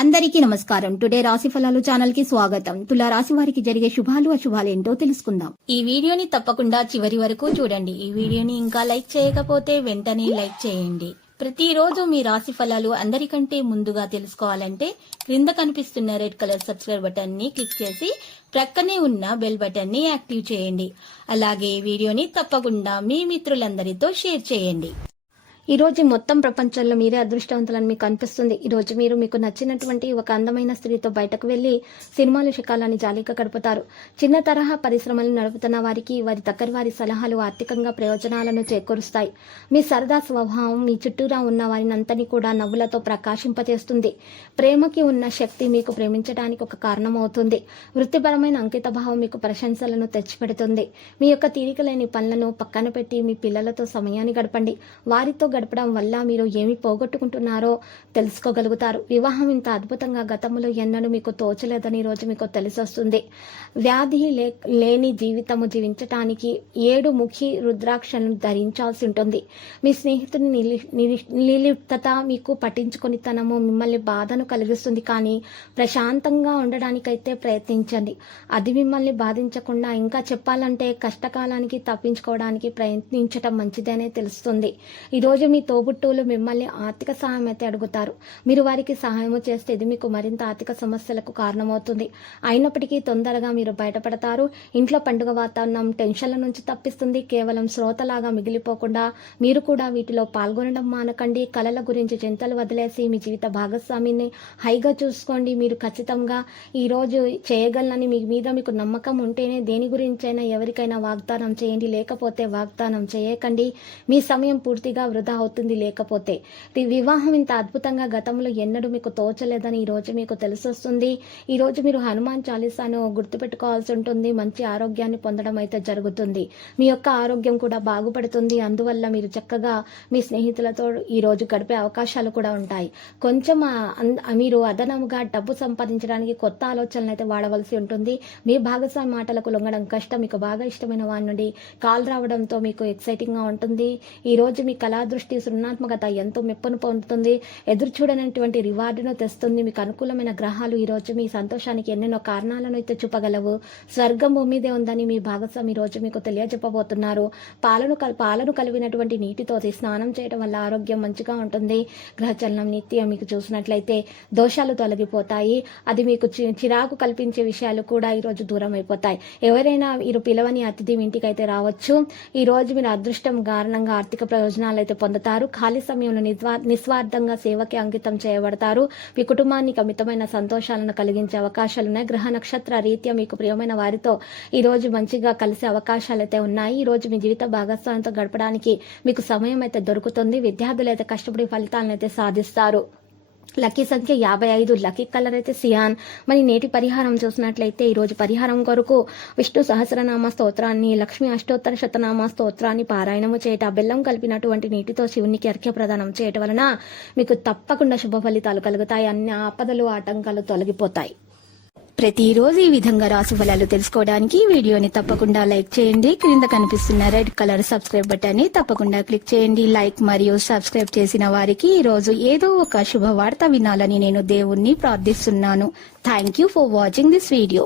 అందరికీ నమస్కారం. టుడే రాశి ఫలాలు ఛానల్ కి స్వాగతం. తులా రాశి వారికి జరిగే శుభాలు అశుభాలు ఏంటో తెలుసుకుందాం. ఈ వీడియోని తప్పకుండా చివరి వరకు చూడండి. ఈ వీడియోని ఇంకా లైక్ చేయకపోతే వెంటనే లైక్ చేయండి. ప్రతిరోజు మీ రాశి ఫలాలు అందరికంటే ముందుగా తెలుసుకోవాలంటే క్రింద కనిపిస్తున్న రెడ్ కలర్ సబ్స్క్రైబ్ బటన్ ని క్లిక్ చేసి ప్రక్కనే ఉన్న బెల్ బటన్ ని యాక్టివ్ చేయండి. అలాగే ఈ వీడియోని తప్పకుండా మీ మిత్రులందరితో షేర్ చేయండి. ఈ రోజు మొత్తం ప్రపంచంలో మీరే అదృష్టవంతులని మీకు అనిపిస్తుంది. ఈ రోజు మీరు మీకు నచ్చినటువంటి ఒక అందమైన స్త్రీతో బయటకు వెళ్లి సినిమాలు శకాలని జాలీగా గడుపుతారు. చిన్న తరహా పరిశ్రమలు నడుపుతున్న వారికి వారి దగ్గర వారి సలహాలు ఆర్థికంగా ప్రయోజనాలను చేకూరుస్తాయి. మీ సరదా స్వభావం మీ చుట్టూరా ఉన్న వారిని అంతని కూడా నవ్వులతో ప్రకాశింపజేస్తుంది. ప్రేమకి ఉన్న శక్తి మీకు ప్రేమించడానికి ఒక కారణం అవుతుంది. వృత్తిపరమైన అంకిత భావం మీకు ప్రశంసలను తెచ్చిపెడుతుంది. మీ యొక్క తీరికలేని పనులను పక్కన పెట్టి మీ పిల్లలతో సమయాన్ని గడపండి. వారితో గడపడం వల్ల మీరు ఏమి పోగొట్టుకుంటున్నారో తెలుసుకోగలుగుతారు. వివాహం ఇంత అద్భుతంగా గతంలో ఎన్నడూ మీకు తోచలేదని రోజు మీకు తెలిసొస్తుంది. వ్యాధి లేని జీవితము జీవించటానికి 7 ముఖి రుద్రాక్షలను ధరించాల్సి ఉంటుంది. మీ స్నేహితుని నిర్లిప్తత మీకు పట్టించుకొనితనము మిమ్మల్ని బాధను కలిగిస్తుంది. కానీ ప్రశాంతంగా ఉండడానికైతే ప్రయత్నించండి. అది మిమ్మల్ని బాధించకుండా, ఇంకా చెప్పాలంటే కష్టకాలానికి తప్పించుకోవడానికి ప్రయత్నించటం మంచిదనే తెలుస్తుంది. ఈరోజు మీ తోబుట్టువులు మిమ్మల్ని ఆర్థిక సహాయం అయితే అడుగుతారు. మీరు వారికి సహాయం చేస్తే ఇది మీకు మరింత ఆర్థిక సమస్యలకు కారణమవుతుంది. అయినప్పటికీ తొందరగా మీరు బయటపడతారు. ఇంట్లో పండుగ వాతావరణం టెన్షన్ల నుంచి తప్పిస్తుంది. కేవలం శ్రోతలాగా మిగిలిపోకుండా మీరు కూడా వీటిలో పాల్గొనడం మానకండి. కళల గురించి చింతలు వదిలేసి మీ జీవిత భాగస్వామిని హైగా చూసుకోండి. మీరు ఖచ్చితంగా ఈరోజు చేయగలనని మీ మీద మీకు నమ్మకం ఉంటేనే దేని గురించైనా ఎవరికైనా వాగ్దానం చేయండి. లేకపోతే వాగ్దానం చేయకండి. మీ సమయం పూర్తిగా వృధా అవుతుంది. లేకపోతే వివాహం ఇంత అద్భుతంగా గతంలో ఎన్నడూ మీకు తోచలేదని ఈ రోజు మీకు తెలిసొస్తుంది. ఈ రోజు మీరు హనుమాన్ చాలీసాను గుర్తుపెట్టుకోవాల్సి ఉంటుంది. మంచి ఆరోగ్యాన్ని పొందడం అయితే జరుగుతుంది. మీ యొక్క ఆరోగ్యం కూడా బాగుపడుతుంది. అందువల్ల మీరు చక్కగా మీ స్నేహితులతో ఈ రోజు గడిపే అవకాశాలు కూడా ఉంటాయి. కొంచెం మీరు అదనముగా డబ్బు సంపాదించడానికి కొత్త ఆలోచనలు అయితే వాడవలసి ఉంటుంది. మీ భాగస్వామి మాటలకు లొంగడం కష్టం. మీకు బాగా ఇష్టమైన వారి నుండి కాల్ రావడంతో మీకు ఎక్సైటింగ్ గా ఉంటుంది. ఈ రోజు మీ కళాదృష్టి సృజనాత్మకత ఎంతో మెప్పును పొందుతుంది. ఎదురు చూడనటువంటి రివార్డును తెస్తుంది. మీకు అనుకూలమైన గ్రహాలు ఈ రోజు మీ సంతోషానికి ఎన్నెన్నో కారణాలను అయితే చూపగలవు. స్వర్గం భూమి మీదే ఉందని మీ భాగస్వామి ఈ రోజు మీకు తెలియజెప్పబోతున్నారు. పాలను కలిపినటువంటి నీటితో స్నానం చేయడం వల్ల ఆరోగ్యం మంచిగా ఉంటుంది. గ్రహచలనం నిత్యం మీకు చూసినట్లయితే దోషాలు తొలగిపోతాయి. అది మీకు చిరాకు కల్పించే విషయాలు కూడా ఈ రోజు దూరం అయిపోతాయి. ఎవరైనా మీరు పిలవని అతిథి ఇంటికి అయితే రావచ్చు. ఈ రోజు మీరు అదృష్టం కారణంగా ఆర్థిక ప్రయోజనాలు అయితే పొందుతారు. ఖాళీ సమయంలో నిస్వార్థంగా సేవకి అంకితం చేయబడతారు. మీ కుటుంబానికి అమితమైన సంతోషాలను కలిగించే అవకాశాలున్నాయి. గ్రహ నక్షత్ర రీత్యా మీకు ప్రియమైన వారితో ఈ రోజు మంచిగా కలిసే అవకాశాలు అయితే ఉన్నాయి. ఈ రోజు మీ జీవిత భాగస్వామితో గడపడానికి మీకు సమయం అయితే దొరుకుతుంది. విద్యార్థులు అయితే కష్టపడి ఫలితాలను అయితే సాధిస్తారు. లక్కీ సంఖ్య 55. లక్కీ కలర్ అయితే సియాన్. మరి నేటి పరిహారం చూసినట్లయితే ఈ రోజు పరిహారం కొరకు విష్ణు సహస్రనామ స్తోత్రాన్ని, లక్ష్మీ అష్టోత్తర శతనామ స్తోత్రాన్ని పారాయణము చేయట, బెల్లం కలిపినటువంటి నీటితో శివునికి అర్ఘ్య ప్రదానం చేయటం వలన మీకు తప్పకుండా శుభ ఫలితాలు కలుగుతాయి. అన్ని ఆపదలు ఆటంకాలు తొలగిపోతాయి. ప్రతిరోజు ఈ విధంగా రాశి ఫలాలు తెలుసుకోవడానికి వీడియోని తప్పకుండా లైక్ చేయండి. క్రింద కనిపిస్తున్న రెడ్ కలర్ సబ్స్క్రైబ్ బటన్ ని తప్పకుండా క్లిక్ చేయండి. లైక్ మరియు సబ్స్క్రైబ్ చేసిన వారికి ఈ రోజు ఏదో ఒక శుభవార్త వినాలని నేను దేవుణ్ణి ప్రార్థిస్తున్నాను. Thank you for watching this video.